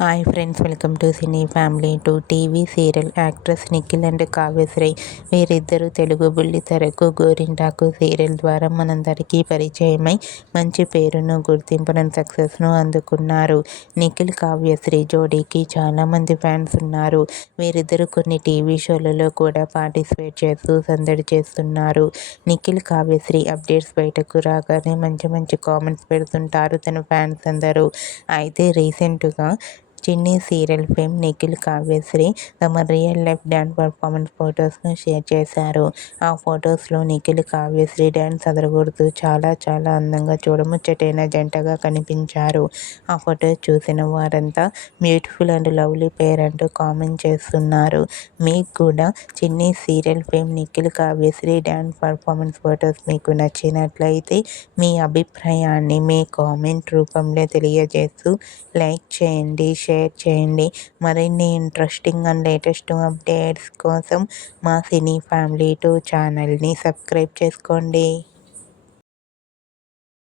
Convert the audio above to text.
Hi friends, welcome to cine family two. TV serial actress Nikhil and Kavyasri వీరిద్దరూ తెలుగు బుల్లితెరకు గోరింటాకు serial ద్వారా మనందరికీ పరిచయమై మంచి పేరును, గుర్తింపును, సక్సెస్ను అందుకున్నారు. నిఖిల్ కావ్యశ్రీ జోడీకి చాలామంది ఫ్యాన్స్ ఉన్నారు. వీరిద్దరూ కొన్ని టీవీ షోలలో కూడా పార్టిసిపేట్ చేస్తూ సందడి చేస్తున్నారు. నిఖిల్ కావ్యశ్రీ అప్డేట్స్ బయటకు రాగానే మంచి మంచి కామెంట్స్ పెడుతుంటారు తన ఫ్యాన్స్ అందరూ. అయితే రీసెంట్గా చిన్ని సీరియల్ ఫేమ్ నిఖిల్ కావ్యశ్రీ తమ రియల్ లైఫ్ డ్యాన్స్ పర్ఫార్మెన్స్ ఫొటోస్ను షేర్ చేశారు. ఆ ఫొటోస్లో నిఖిల్ కావ్యశ్రీ డ్యాన్స్ అదరగొడుతూ చాలా అందంగా చూడముచ్చటైన జంటగా కనిపించారు. ఆ ఫొటోస్ చూసిన వారంతా బ్యూటిఫుల్ అండ్ లవ్లీ పేర్ అంటూ కామెంట్ చేస్తున్నారు. మీకు కూడా చిన్ని serial fame Nikhil Kavyasree dance performance photos మీకు నచ్చినట్లయితే మీ అభిప్రాయాన్ని మీ కామెంట్ రూపంలో తెలియజేస్తూ లైక్ చేయండి, షేర్ చేయండి. మరిన్ని ఇంట్రెస్టింగ్ అండ్ లేటెస్ట్ అప్డేట్స్ కోసం మా సినీ ఫ్యామిలీ 2 ఛానల్ని సబ్స్క్రైబ్ చేసుకోండి.